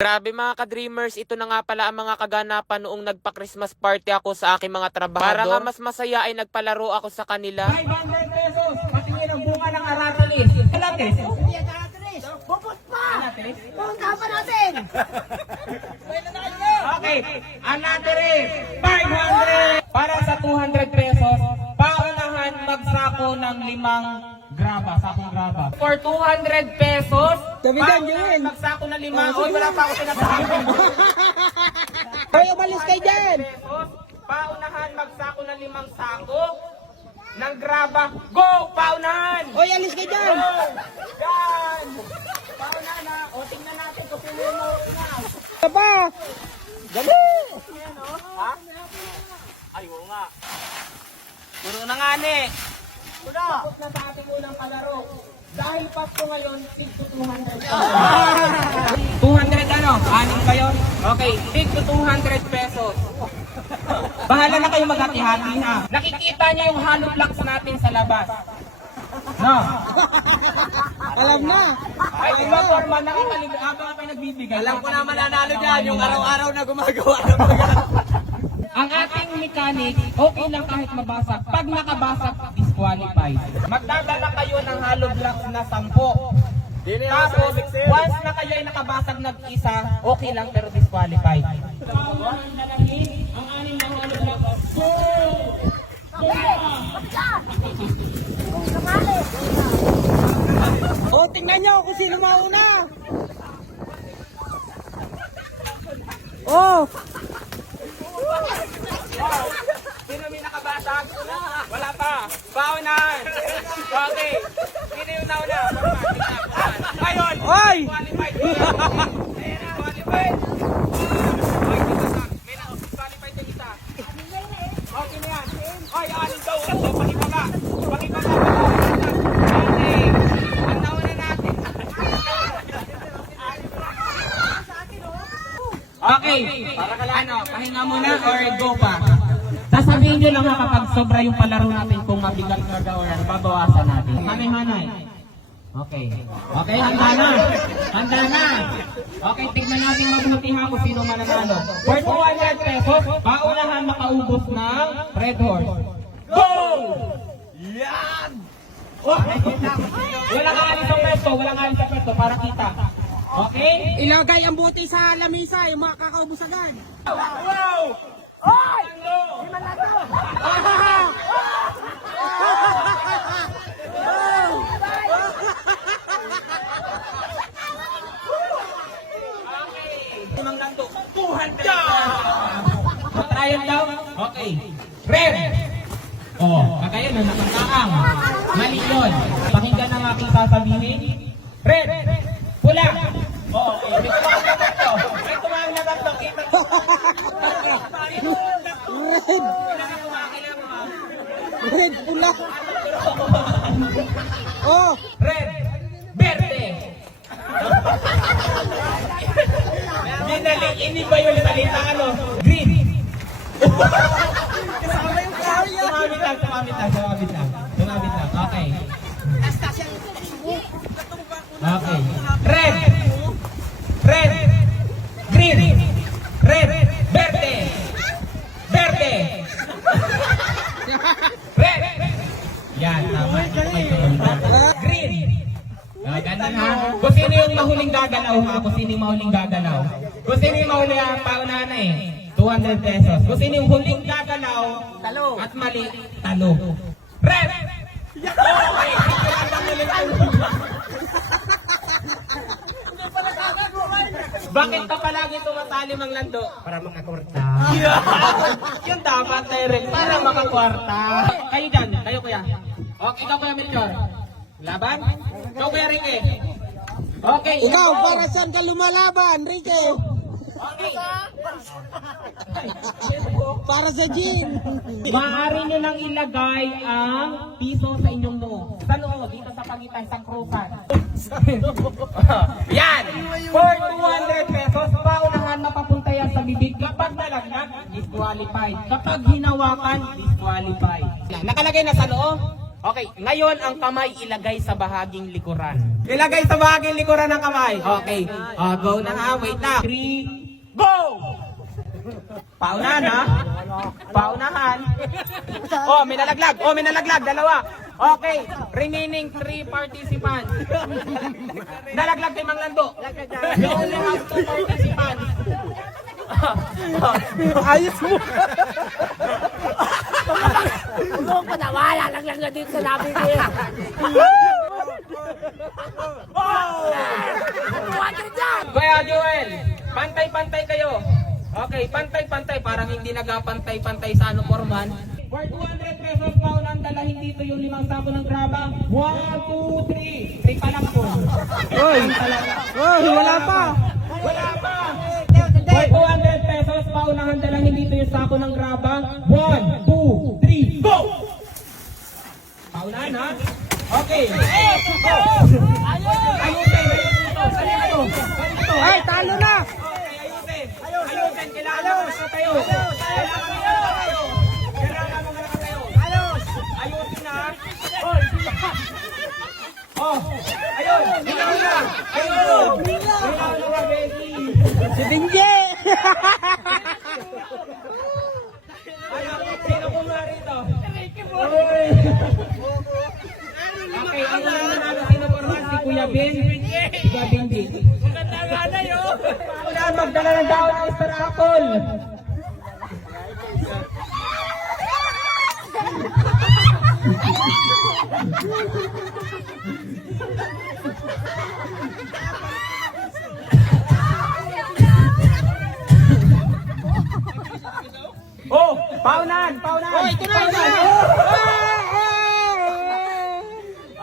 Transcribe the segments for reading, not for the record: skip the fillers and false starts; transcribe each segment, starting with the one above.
Grabe mga ka-dreamers, ito na nga pala ang mga kaganapan noong nagpa-Christmas party ako sa aking mga trabahador. Para nga mas masaya ay nagpalaro ako sa kanila. 500 pesos, patingin ang bunga ng aratilis. Alates? Bubot pa! Punta pa natin! Okay, anateris, 500! Para sa 200 pesos, paunahan magsako ng 5 graba, sakong graba. For 200 pesos, paunahan magsako ng 5. Oy, wala pa ako sinasabi. Hoy, umalis kayo dyan! Paunahan magsako ng 5 sako ng graba. Go! Paunahan! Hoy, alis kayo dyan! Yan! Paunahan na. O, tingnan natin kung sino mo na. Papa! Dali! Ha? Ay, oo nga. Puro na nga ni. Tapos na sa ating unang palaro. Dahil Pasko ngayon, 200. 200 ano? Anim kayo? Okay, 200 pesos. Bahala na kayo maghati-hati ha. Nakikita niyo yung hollow blocks natin sa labas. No? Alam na! Ay, iba forma, nakakalimutan. Habang kayo nagbibigay. Alam ko na mananalo dyan, yung araw-araw na gumagawa ng mga Ang ating mechanic, okay lang kahit mabasag. Pag nakabasag, disqualified. Magdadala kayo ng hollow blocks na 10. Tapos, once na kayo ay nakabasag nag-isa, okay lang pero disqualified. Paunahan dalahin ang anim na hollow blocks. Go! O, tingnan nyo kung sino mauna! Oh! Sino may nakabasag? Wala pa. Paunahan. Okay. Sino yung nauna? Ngayon. Oy! Qualified. Qualified. Oy, may na-qualified yung isa. Okay na yan. Oy, anin daw. Pakibaba. Pakibaba. Okay. Ang nauna natin. Okay. Ano, pahinga muna or go pa? Sasabihin nyo lang ha kapag sobra yung palaro natin kung mabigat na daw yan, babawasan natin. Hanay-hanay. Okay. Okay, handa na. Handa na. Okay, tignan natin mabuti ha kung sino mananalo. For 200 pesos, paunahan makaubos ng Red Horse. Go! Yan! Walang alis sa pwesto, walang alis sa pwesto para kita. Okay? Ilagay ang buti sa lamisa, yung mga kakaubos agad. Wow! Oy! Limang lando. 200! Trial daw? Okay. Red! Oh, kagaya na nakakaang. Mali yun. Pakinggan ang aking sasabihin. Red! Pula! Oh, okay. May tumawag na tatlo. May tumawag na tatlo. Red, pula! Oh! Red! Verde! Ini ba yung salita ano? Green! Tumamit lang. Okay. Okay. Red! Red! Green! Red! Verde! Verde! Red! Yan, tama. Green! Ganun ha. Kung sino yung mahuling gagalaw ha? Kung sino yung mahuling gagalaw? Kung sino yung mahuling pauna na eh? 200 pesos. Kung sino yung huling gagalaw at mali, talo. Red! Okay! Bakit ka palagi tumatali mang lando? Para makakwarta. Yung dapat direct para makakwarta. Kayo dyan, kayo kuya. Okay, ikaw kuya Melchor. Laban? Ikaw kuya Ricky. Okay. Ikaw, para saan ka lumalaban, Ricky? Okay. Para sa gin. Maaari nyo nang ilagay ang piso sa inyong noo. Sa noo, dito sa pagitan, sa krupan. Yan! For 200 pesos, paunahan mapapunta yan sa bibig. Kapag nalaglag, disqualified. Kapag hinawakan, disqualified. Nakalagay na sa noo? Okay, ngayon ang kamay ilagay sa bahaging likuran. Ilagay sa bahaging likuran ng kamay. Okay, go na ha. Wait na. 3, go! Paunahan ha? Paunahan. Oh, may nalaglag. Oh, may nalaglag. Dalawa. Okay, remaining 3 participants. Nalaglag kay Mang Lando. You only have 2 participants. Ayos mo. Huwag pa nawala lang lang na dito sa labi niya. Kuya Joel, pantay-pantay kayo. Okay, pantay-pantay. Parang hindi nagapantay-pantay sa ano, Foreman. For 200 pesos pa ang dalahin dito yung 5 sako ng graba. 1, 2, 3. 3 pa lang po. Oy, wala pa. Wala pa. For 200 pesos pa unahan dalahin dito yung sako ng graba. 1, 2, 3, go! Paunahan ha? Okay. Ayusin. Ay, talo na. Ayusin. Kailangan mo nakatayo. Ayusin na. Oh, ayun. Bilaw na. Bilaw na, Becky. Si Benje. Sino kumara rito? Okay, ang unang nanalo sino forman? Si Kuya Ben. Kuya Benji. Unahan magdala ng daon ng Star Apple. Oh, paunan. Oh, ito na.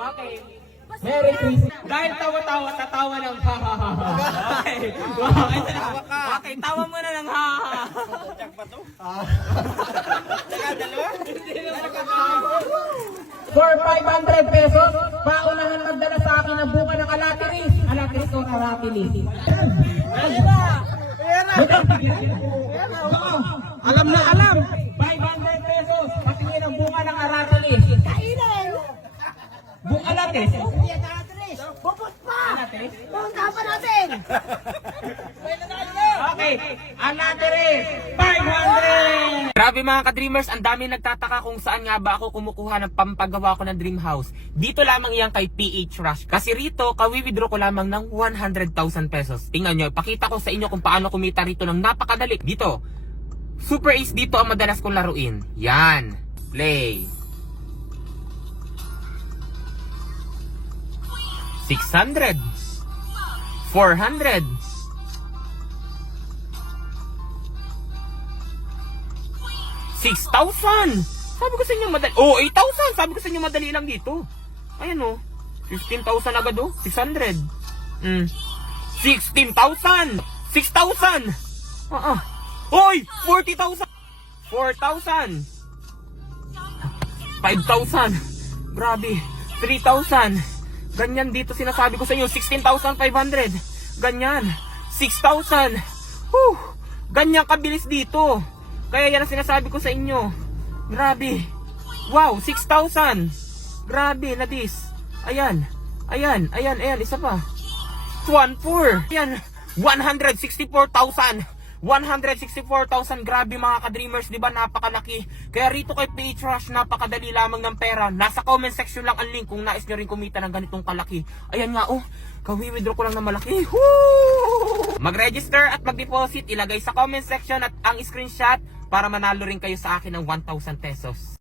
Okay. Merry Christmas. Dahil tawa-tawa, tatawa ng ha ha ha ha. Okay, tawa mo na ng ha ha ha. For 500 pesos, paunahan magdala sa akin ng buka ng alatiris. Alatiris o aratilis? Alam na alam. 500 pesos, patingin ang bunga ng aratilis. Bunga alatis? Bubot pa! Alatis? Punta pa natin! Okay, alatiris, 500! Grabe mga ka-dreamers, ang dami nagtataka kung saan nga ba ako kumukuha ng pampagawa ko ng dream house. Dito lamang iyan kay PH Rush. Kasi rito, kawi-withdraw ko lamang ng 100,000 pesos. Tingnan nyo, pakita ko sa inyo kung paano kumita rito ng napakadali. Dito, Super Ace dito ang madalas kong laruin. Yan, play. 600, 400, 6,000. Sabi ko sa inyo madali. Oh, 8,000. Sabi ko sa inyo madali lang dito. Ayan oh. 15,000 agad oh. 600. 16,000. 6,000. Hoy, 40,000. 4,000. 5,000. Grabe. 3,000. Ganyan dito sinasabi ko sa inyo, 16,500. Ganyan, 6,000. Ganyan kabilis dito. Kaya yan ang sinasabi ko sa inyo. Grabe. Wow, 6,000. Grabe, nadis. Ayan, isa pa. 1,400. Ayan, 164,000. 164,000, grabe mga ka-dreamers, di ba? Napakalaki. Kaya rito kay PH Rush, napakadali lamang ng pera. Nasa comment section lang ang link kung nais nyo rin kumita ng ganitong kalaki. Ayan nga, oh, kawi-withdraw ko lang na malaki. Woo! Mag-register at mag-deposit, ilagay sa comment section at ang screenshot para manalo rin kayo sa akin ng 1,000 pesos.